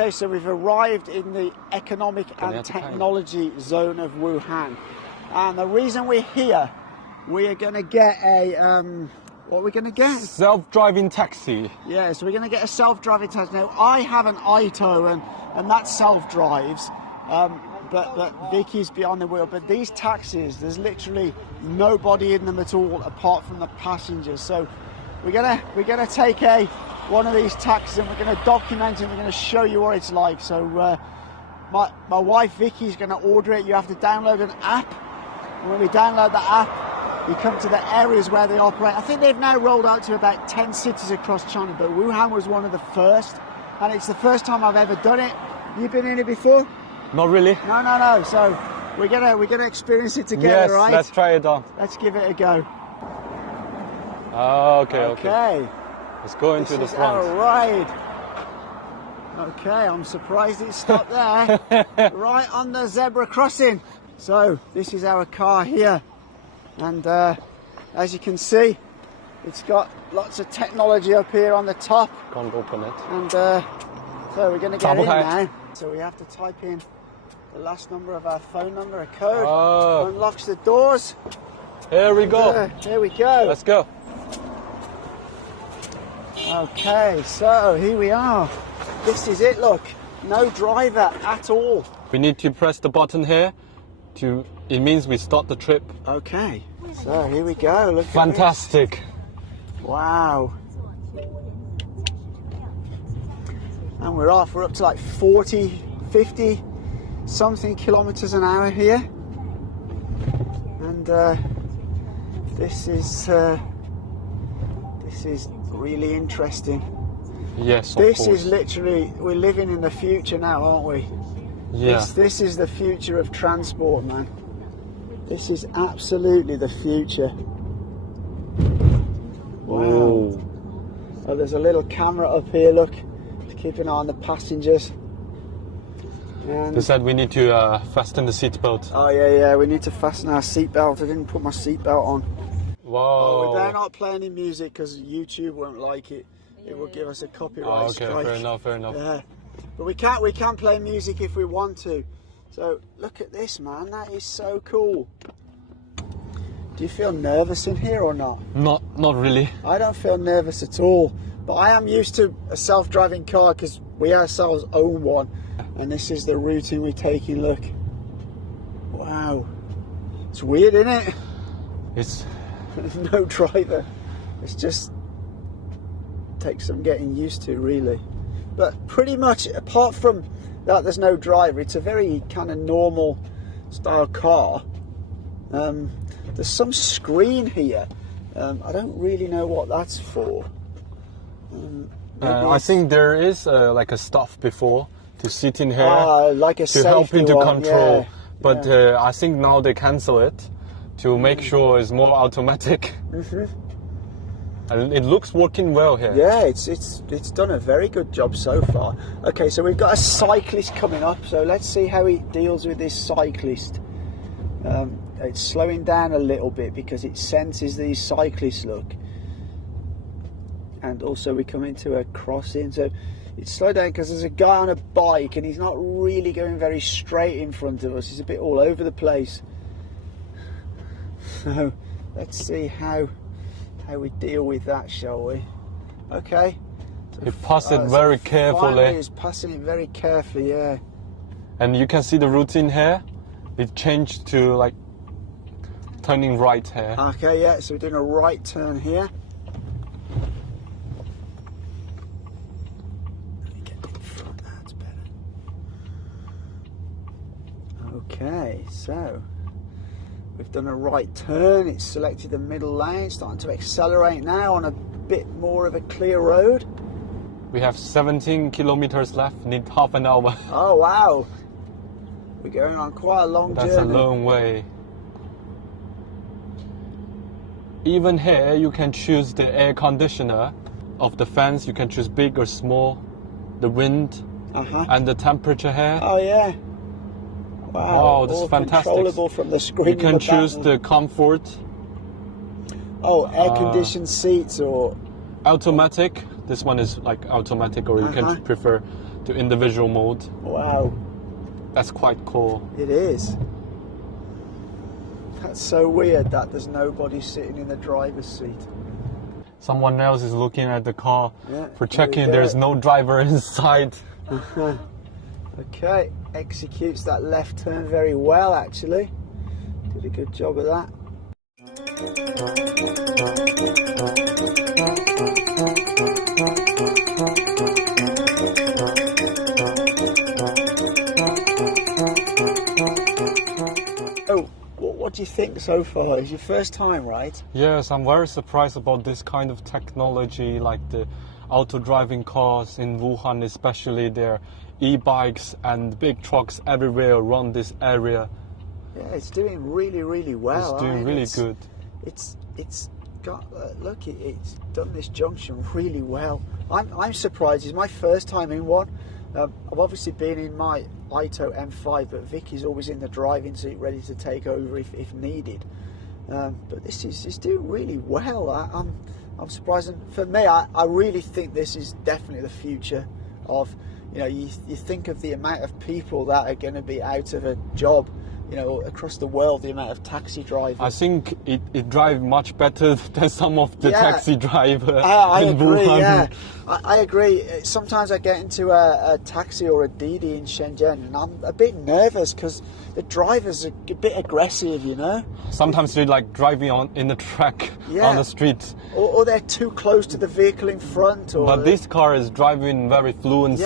Okay, so we've arrived in the economic and technology zone of Wuhan. And the reason we're here, we are going to get a, what are we going to get? Self-driving taxi. Yeah, so we're going to get a self-driving taxi. Now, I have an Ito and that self-drives, but Vicky's behind the wheel. But these taxis, there's literally nobody in them at all apart from the passengers. So we're gonna take one of these taxis and we're going to document it and we're going to show you what it's like. So my wife Vicky's going to order it. You have to download an app. And when we download the app, you come to the areas where they operate. I think they've now rolled out to about 10 cities across China, but Wuhan was one of the first. And it's the first time I've ever done it. You've been in it before? Not really. No. So we're gonna experience it together, yes, right? Let's try it on. Let's give it a go. Okay. Let's go into the front. Our ride. Okay, I'm surprised it stopped there, right on the zebra crossing. So this is our car here, and as you can see, it's got lots of technology up here on the top. Can't open it. And so we're going to get in now. So we have to type in the last number of our phone number, a code. Unlocks the doors. Here we go. Here we go. Let's go. Okay, so here we are. This is it, look. No driver at all. We need to press the button here. It means we start the trip. Okay, so here we go. Look. Fantastic. At this. Wow. And we're off. We're up to like 40, 50 something kilometers an hour here. And this is really interesting. Yes, This is literally, we're living in the future now, aren't we? Yeah. This is the future of transport, man. This is absolutely the future. Wow. Oh, there's a little camera up here, look. Keep an eye on the passengers. And they said we need to fasten the seatbelt. Oh, yeah, we need to fasten our seatbelt. I didn't put my seatbelt on. Wow. Oh, we better not play any music because YouTube won't like it. It will give us a copyright strike. Fair enough. Yeah. But we can play music if we want to. So look at this, man. That is so cool. Do you feel nervous in here or not? Not really. I don't feel nervous at all. But I am used to a self-driving car because we ourselves own one. And this is the routing we're taking. Look. Wow. It's weird, isn't it? There's no driver. It's just takes some getting used to, really. But pretty much, apart from that, there's no driver. It's a very kind of normal style car. There's some screen here. I don't really know what that's for. I think there is like a stuff before to sit in here like a to help into control. Yeah. But I think now they cancel it to make sure it's more automatic. And it looks working well here. Yeah, it's done a very good job so far. Okay, so we've got a cyclist coming up. So let's see how he deals with this cyclist. It's slowing down a little bit because it senses these cyclists, look. And also we come into a crossing, so it's slowed down because there's a guy on a bike and he's not really going very straight in front of us. He's a bit all over the place. So let's see how we deal with that, shall we? Okay. He passed it very carefully. He's passing it very carefully, yeah. And you can see the routine here. It changed to like turning right here. Okay, yeah, so we're doing a right turn here. Let me get in front, that's better. Okay, so we've done a right turn, it's selected the middle lane, starting to accelerate now on a bit more of a clear road. We have 17 kilometers left, need half an hour. Oh wow, we're going on quite a long journey. That's a long way. Even here you can choose the air conditioner of the fans, you can choose big or small, the wind and the temperature here. Oh yeah. Wow, this is fantastic. Controllable from the screen. You can choose the comfort. Oh, air-conditioned seats or automatic. This one is like automatic, or you can prefer to individual mode. Wow. That's quite cool. It is. That's so weird that there's nobody sitting in the driver's seat. Someone else is looking at the car for there we checking go. there's no driver inside. Okay, executes that left turn very well actually. Did a good job of that. Oh, what do you think so far? It's your first time, right? Yes, I'm very surprised about this kind of technology, like the auto-driving cars in Wuhan, especially their e-bikes and big trucks everywhere around this area. Yeah, it's doing really, really well. It's doing really good. It's got look, it's done this junction really well. I'm surprised. It's my first time in one. I've obviously been in my Ito M5, but Vicky's always in the driving seat, ready to take over if needed. But this is doing really well. I'm surprised. And for me, I really think this is definitely the future of. You think of the amount of people that are going to be out of a job, across the world, the amount of taxi drivers. I think it drives much better than some of the taxi drivers. I in agree, Wuhan. yeah. I agree. Sometimes I get into a taxi or a Didi in Shenzhen and I'm a bit nervous because the drivers are a bit aggressive, Sometimes they're like driving in the track on the street. Or they're too close to the vehicle in front. But this car is driving very fluency.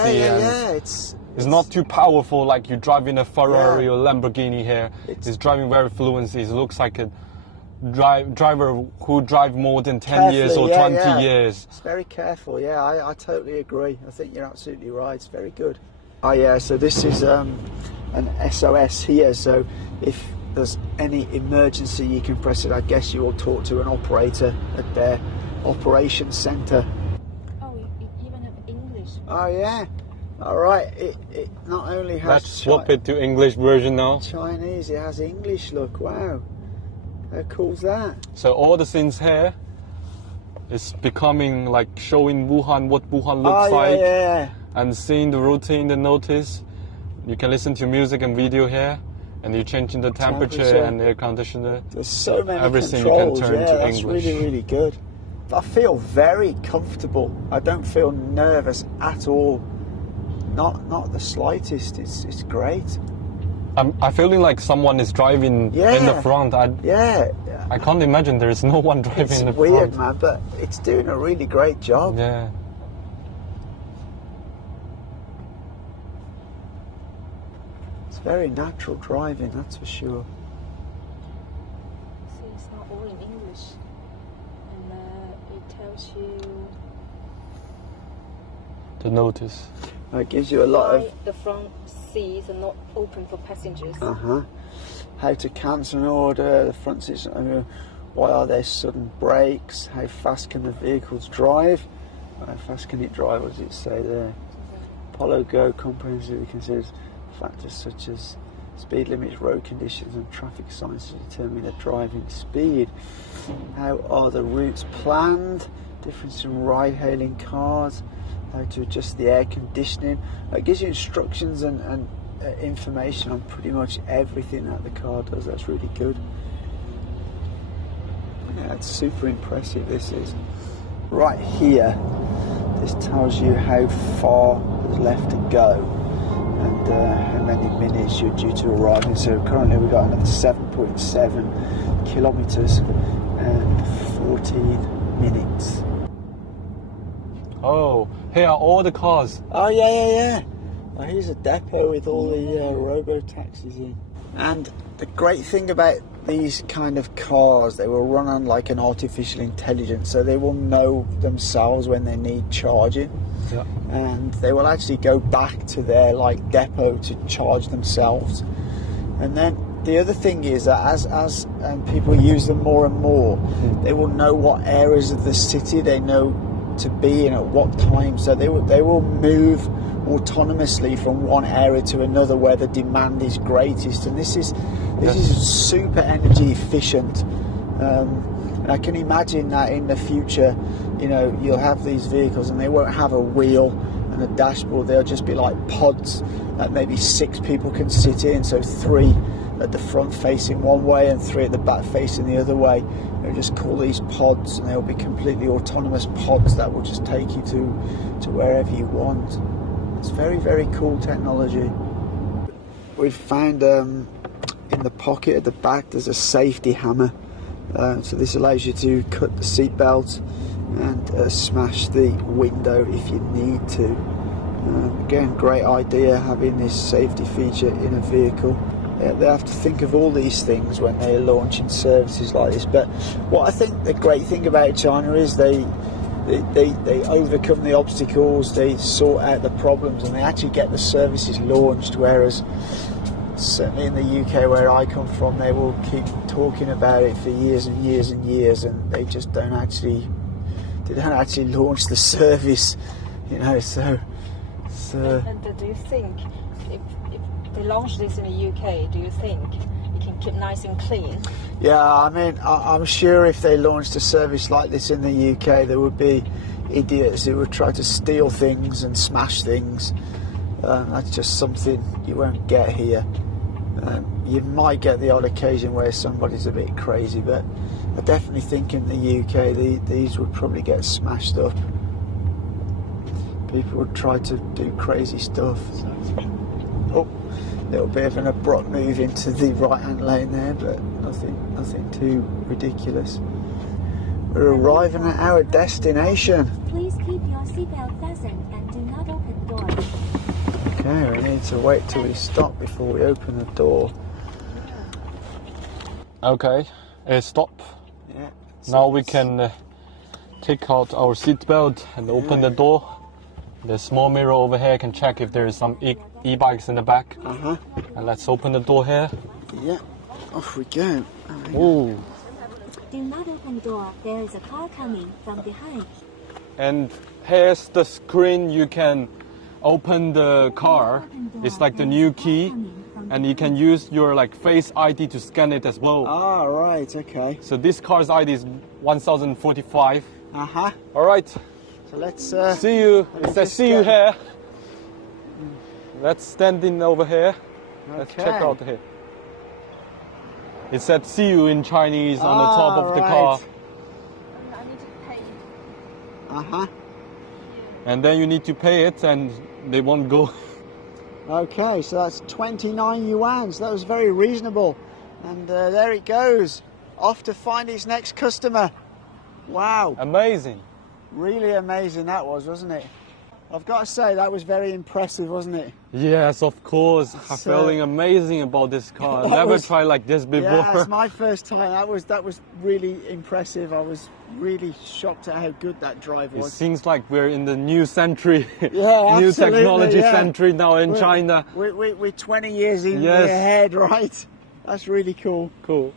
It's not too powerful like you driving a Ferrari or Lamborghini here. It's driving very fluency. It looks like a driver who drive more than 10 years or 20 years. It's very careful, I totally agree. I think you're absolutely right. It's very good. Oh yeah, so this is an SOS here, so if there's any emergency you can press it. I guess you will talk to an operator at their operations centre. Oh, you even have English. Oh yeah. All right, it not only has... Let's swap it to English version now. Chinese, it has English, look, wow. How cool's that? So all the things here is becoming like showing Wuhan what Wuhan looks like. And seeing the routine, the notice. You can listen to music and video here. And you're changing the temperature and air conditioner. There's so many everything controls, you can turn to that's English. Really, really good. I feel very comfortable. I don't feel nervous at all. Not the slightest. It's great. I'm feeling like someone is driving in the front. I can't imagine there is no one driving in the front. It's weird, man, but it's doing a really great job. Yeah. It's very natural driving, that's for sure. See, it's not all in English, and it tells you The notice. It gives you a lot of... The front seats are not open for passengers. How to cancel an order, the front seats, why are there sudden brakes, how fast can the vehicles drive, how fast can it drive, what does it say there? Apollo Go comprehensively considers factors such as speed limits, road conditions and traffic signs to determine the driving speed. How are the routes planned, difference in ride-hailing cars, how to adjust the air conditioning. It gives you instructions and information on pretty much everything that the car does. That's really good. Yeah, it's super impressive, this is. Right here, this tells you how far is left to go and how many minutes you're due to arrive in. So currently we've got another 7.7 kilometers and 14 minutes. Oh, here are all the cars. Oh yeah. Oh, here's a depot with all the robo-taxis in. And the great thing about these kind of cars, they will run on like an artificial intelligence, so they will know themselves when they need charging. Yeah. And they will actually go back to their like depot to charge themselves. And then the other thing is that as people use them more and more, they will know what areas of the city they know to be in at what time, so they will move autonomously from one area to another where the demand is greatest, and this is super energy efficient. And I can imagine that in the future, you'll have these vehicles and they won't have a wheel, and a dashboard. They'll just be like pods that maybe 6 people can sit in, so 3 at the front facing one way and 3 at the back facing the other way. They'll just call these pods, and they'll be completely autonomous pods that will just take you to wherever you want. It's very, very cool technology. We've found in the pocket at the back there's a safety hammer. So this allows you to cut the seat belt and smash the window if you need to. Again, great idea having this safety feature in a vehicle. They have to think of all these things when they're launching services like this. But what I think the great thing about China is they overcome the obstacles, they sort out the problems, and they actually get the services launched, whereas certainly in the UK where I come from, they will keep talking about it for years and years and years, and they just don't actually launch the service, you know. So And do you think if they launch this in the UK, do you think it can keep nice and clean? yeah, I mean, I'm sure if they launched a service like this in the UK, there would be idiots who would try to steal things and smash things. That's just something you won't get here. You might get the odd occasion where somebody's a bit crazy, but I definitely think in the UK these would probably get smashed up. People would try to do crazy stuff. Oh, a little bit of an abrupt move into the right-hand lane there, but nothing too ridiculous. We're arriving at our destination. Please keep your seatbelt fastened and do not open doors. Okay, we need to wait till we stop before we open the door. Okay, stop. Yeah. Now we can take out our seatbelt and open the door. The small mirror over here can check if there is some e-bikes in the back. And let's open the door here. Yeah, off we go. Ooh. Do not open door. There is a car coming from behind. And here's the screen. You can open the car. It's like the new key, and you can use your like Face ID to scan it as well. Ah, right, okay. So this car's ID is 1045. Uh-huh. All right. So let's See you. It says just see you go. here. Let's stand in over here. Let's Okay. check out here. It said see you in Chinese on the top of the car. I need to pay. Uh-huh. And then you need to pay it and they won't go. Okay, so that's 29 yuan. So that was very reasonable. And there it goes. Off to find its next customer. Wow. Amazing. Really amazing that was, wasn't it? I've got to say, that was very impressive, wasn't it? Yes, of course. I'm So- feeling amazing about this car. That Never was- tried like this before. Yeah, it's my first time. That was really impressive. I was really shocked at how good that drive It was. seems like we're in the new century. Yeah, New absolutely, technology yeah. century now in We're- China. We're 20 years in Yes. ahead, right? That's really cool. Cool.